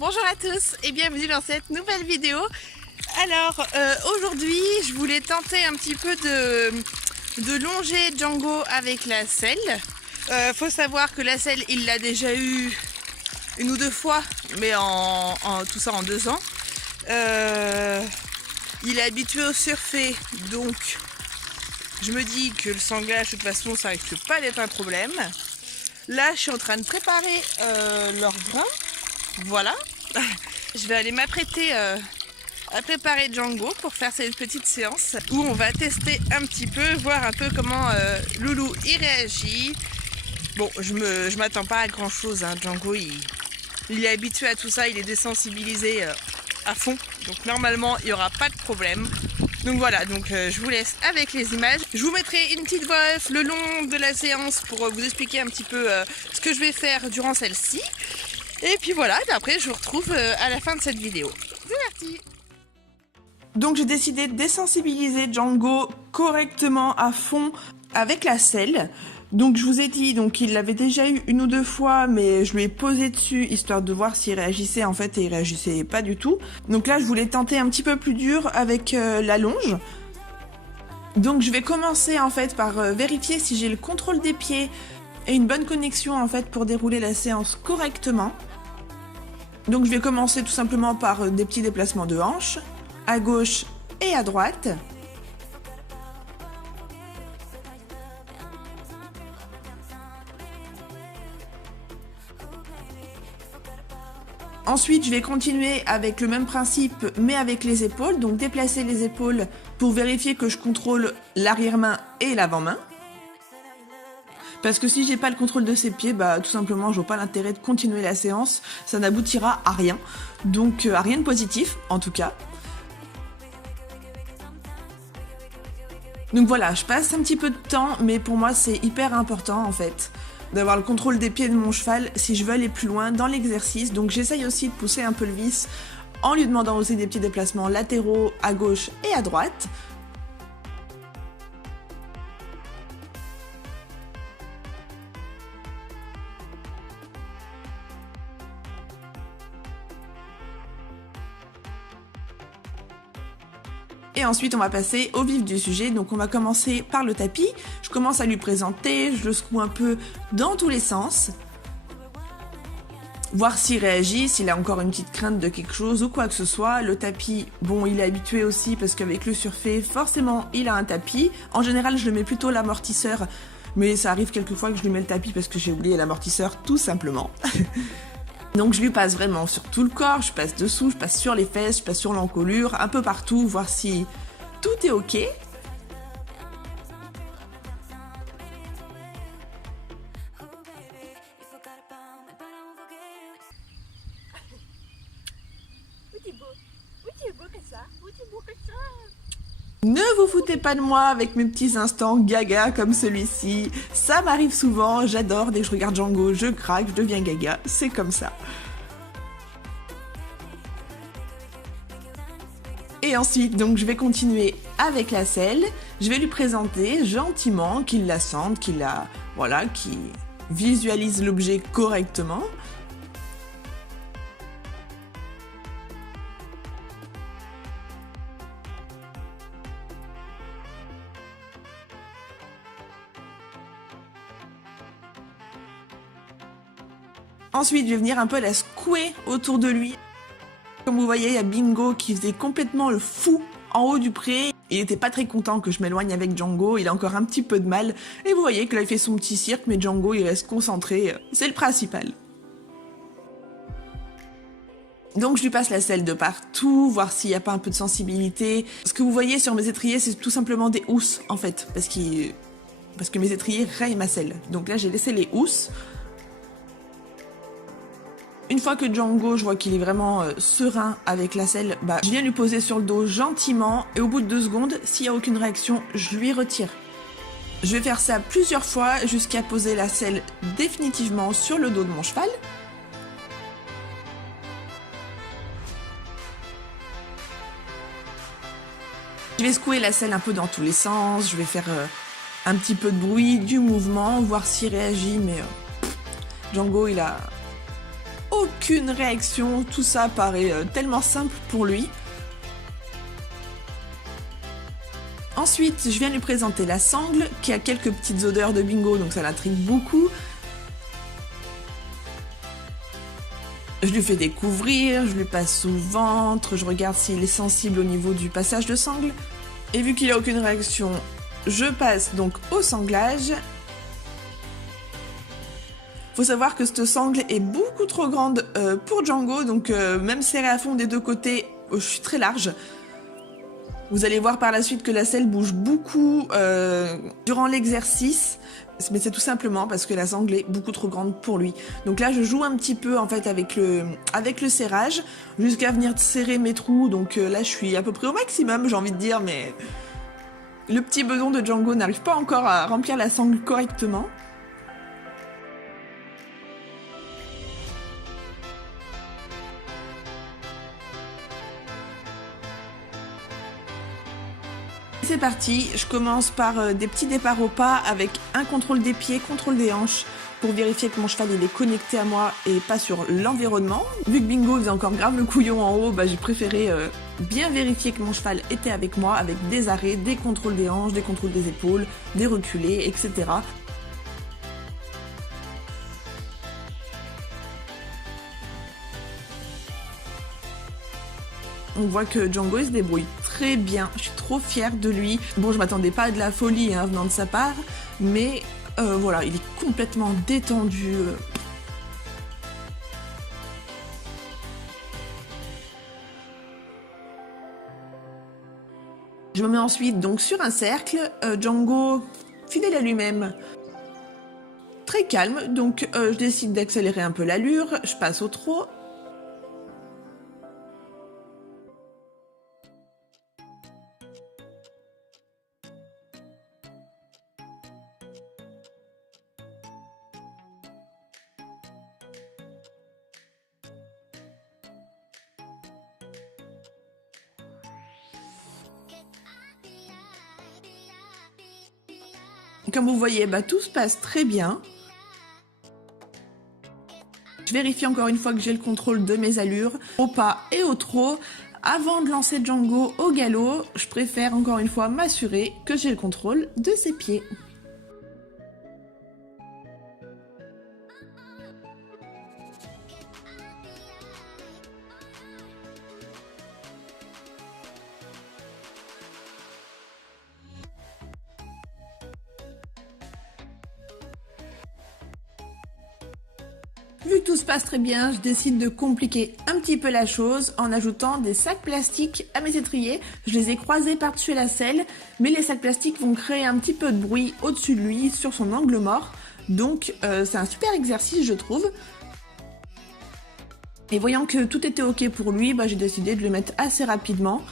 Bonjour à tous et bienvenue dans cette nouvelle vidéo. Alors aujourd'hui je voulais tenter un petit peu de longer Django avec la selle. Faut savoir que la selle il l'a déjà eu une ou deux fois, mais tout ça en 2 ans. Il est habitué au surfer, donc je me dis que le sanglage de toute façon ça risque pas d'être un problème. Là je suis en train de préparer leur brin. Voilà, je vais aller m'apprêter à préparer Django pour faire cette petite séance où on va tester un petit peu, voir un peu comment Loulou y réagit. Bon, je m'attends pas à grand chose, hein. Django il est habitué à tout ça, il est désensibilisé à fond, donc normalement il n'y aura pas de problème. Donc voilà, donc je vous laisse avec les images. Je vous mettrai une petite voix off le long de la séance pour vous expliquer un petit peu ce que je vais faire durant celle-ci. Et puis voilà, et après je vous retrouve à la fin de cette vidéo. C'est parti! Donc j'ai décidé de désensibiliser Django correctement à fond avec la selle. Donc je vous ai dit, donc il l'avait déjà eu une ou deux fois, mais je lui ai posé dessus histoire de voir s'il réagissait en fait, et il réagissait pas du tout. Donc là je voulais tenter un petit peu plus dur avec la longe. Donc je vais commencer en fait par vérifier si j'ai le contrôle des pieds et une bonne connexion en fait pour dérouler la séance correctement. Donc je vais commencer tout simplement par des petits déplacements de hanches, à gauche et à droite. Ensuite, je vais continuer avec le même principe, mais avec les épaules. Donc déplacer les épaules pour vérifier que je contrôle l'arrière-main et l'avant-main. Parce que si j'ai pas le contrôle de ses pieds, bah tout simplement je vois pas l'intérêt de continuer la séance, ça n'aboutira à rien. Donc à rien de positif en tout cas. Donc voilà, je passe un petit peu de temps, mais pour moi c'est hyper important en fait d'avoir le contrôle des pieds de mon cheval si je veux aller plus loin dans l'exercice. Donc j'essaye aussi de pousser un peu le vis en lui demandant aussi des petits déplacements latéraux à gauche et à droite. Et ensuite, on va passer au vif du sujet. Donc, on va commencer par le tapis. Je commence à lui présenter, je le secoue un peu dans tous les sens. Voir s'il réagit, s'il a encore une petite crainte de quelque chose ou quoi que ce soit. Le tapis, bon, il est habitué aussi parce qu'avec le surfer, forcément, il a un tapis. En général, je le mets plutôt l'amortisseur. Mais ça arrive quelquefois que je lui mets le tapis parce que j'ai oublié l'amortisseur, tout simplement. Donc je lui passe vraiment sur tout le corps, je passe dessous, je passe sur les fesses, je passe sur l'encolure, un peu partout, voir si tout est ok. Ne vous foutez pas de moi avec mes petits instants gaga comme celui-ci. Ça m'arrive souvent, j'adore. Dès que je regarde Django, je craque, je deviens gaga. C'est comme ça. Et ensuite, donc, je vais continuer avec la selle. Je vais lui présenter gentiment, qu'il la sente, qu'il visualise l'objet correctement. Ensuite, je vais venir un peu la secouer autour de lui. Comme vous voyez, il y a Bingo qui faisait complètement le fou en haut du pré. Il était pas très content que je m'éloigne avec Django, il a encore un petit peu de mal. Et vous voyez que là, il fait son petit cirque, mais Django, il reste concentré. C'est le principal. Donc je lui passe la selle de partout, voir s'il n'y a pas un peu de sensibilité. Ce que vous voyez sur mes étriers, c'est tout simplement des housses, en fait. Parce que mes étriers rayent ma selle. Donc là, j'ai laissé les housses. Une fois que Django, je vois qu'il est vraiment serein avec la selle, bah, je viens lui poser sur le dos gentiment et au bout de 2 secondes, s'il n'y a aucune réaction, je lui retire. Je vais faire ça plusieurs fois jusqu'à poser la selle définitivement sur le dos de mon cheval. Je vais secouer la selle un peu dans tous les sens, je vais faire un petit peu de bruit, du mouvement, voir s'il réagit, mais Django, il a aucune réaction, tout ça paraît tellement simple pour lui. Ensuite, je viens lui présenter la sangle, qui a quelques petites odeurs de bingo, donc ça l'intrigue beaucoup. Je lui fais découvrir, je lui passe sous le ventre, je regarde s'il est sensible au niveau du passage de sangle. Et vu qu'il n'a aucune réaction, je passe donc au sanglage. Faut savoir que cette sangle est beaucoup trop grande pour Django, donc même serrée à fond des deux côtés, je suis très large. Vous allez voir par la suite que la selle bouge beaucoup durant l'exercice, mais c'est tout simplement parce que la sangle est beaucoup trop grande pour lui. Donc là, je joue un petit peu en fait avec le serrage, jusqu'à venir serrer mes trous. Donc là, je suis à peu près au maximum, j'ai envie de dire, mais le petit bedon de Django n'arrive pas encore à remplir la sangle correctement. C'est parti, je commence par des petits départs au pas avec un contrôle des pieds, contrôle des hanches pour vérifier que mon cheval il est connecté à moi et pas sur l'environnement. Vu que Bingo faisait encore grave le couillon en haut, j'ai préféré bien vérifier que mon cheval était avec moi avec des arrêts, des contrôles des hanches, des contrôles des épaules, des reculés, etc. On voit que Django il se débrouille très bien, je suis trop fière de lui. Bon, je m'attendais pas à de la folie venant de sa part, mais voilà, il est complètement détendu. Je me mets ensuite donc sur un cercle, Django fidèle à lui-même, très calme, donc je décide d'accélérer un peu l'allure, je passe au trot. Comme vous voyez, tout se passe très bien. Je vérifie encore une fois que j'ai le contrôle de mes allures, au pas et au trot. Avant de lancer Django au galop, je préfère encore une fois m'assurer que j'ai le contrôle de ses pieds. Vu que tout se passe très bien, je décide de compliquer un petit peu la chose en ajoutant des sacs plastiques à mes étriers. Je les ai croisés par-dessus la selle, mais les sacs plastiques vont créer un petit peu de bruit au-dessus de lui, sur son angle mort. Donc c'est un super exercice, je trouve. Et voyant que tout était ok pour lui, j'ai décidé de le mettre assez rapidement.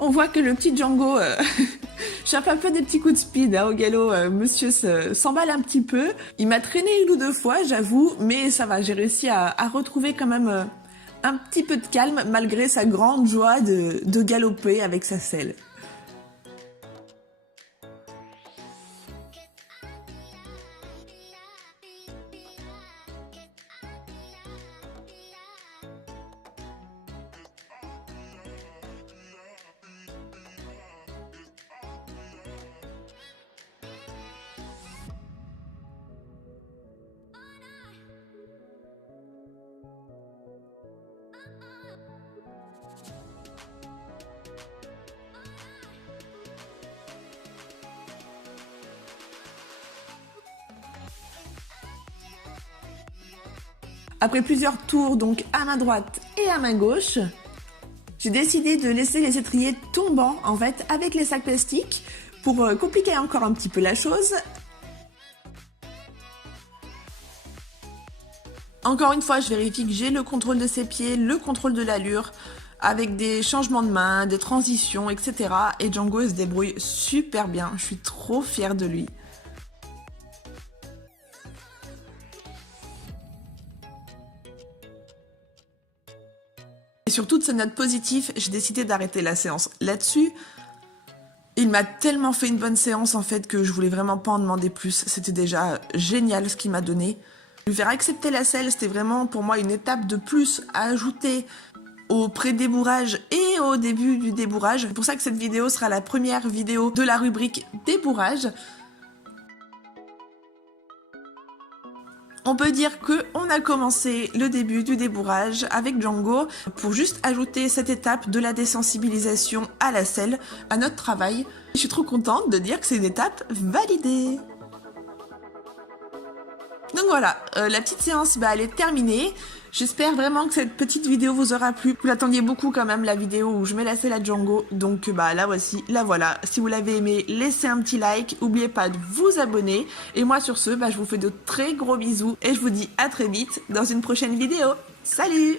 On voit que le petit Django chope un peu des petits coups de speed au galop, monsieur s'emballe un petit peu. Il m'a traîné une ou deux fois, j'avoue, mais ça va, j'ai réussi à retrouver quand même un petit peu de calme malgré sa grande joie de galoper avec sa selle. Après plusieurs tours donc à main droite et à main gauche, j'ai décidé de laisser les étriers tombants en fait avec les sacs plastiques pour compliquer encore un petit peu la chose. Encore une fois, je vérifie que j'ai le contrôle de ses pieds, le contrôle de l'allure, avec des changements de main, des transitions, etc. Et Django il se débrouille super bien, je suis trop fière de lui. Et sur toute cette note positive, j'ai décidé d'arrêter la séance là-dessus. Il m'a tellement fait une bonne séance en fait que je voulais vraiment pas en demander plus. C'était déjà génial ce qu'il m'a donné. Lui faire accepter la selle, c'était vraiment pour moi une étape de plus à ajouter au pré-débourrage et au début du débourrage. C'est pour ça que cette vidéo sera la première vidéo de la rubrique débourrage. On peut dire qu'on a commencé le début du débourrage avec Django pour juste ajouter cette étape de la désensibilisation à la selle à notre travail. Je suis trop contente de dire que c'est une étape validée. Donc voilà, la petite séance, elle est terminée. J'espère vraiment que cette petite vidéo vous aura plu. Vous l'attendiez beaucoup quand même, la vidéo où je mets la selle à Django. Donc la voici, la voilà. Si vous l'avez aimé, laissez un petit like. N'oubliez pas de vous abonner. Et moi sur ce, je vous fais de très gros bisous. Et je vous dis à très vite dans une prochaine vidéo. Salut!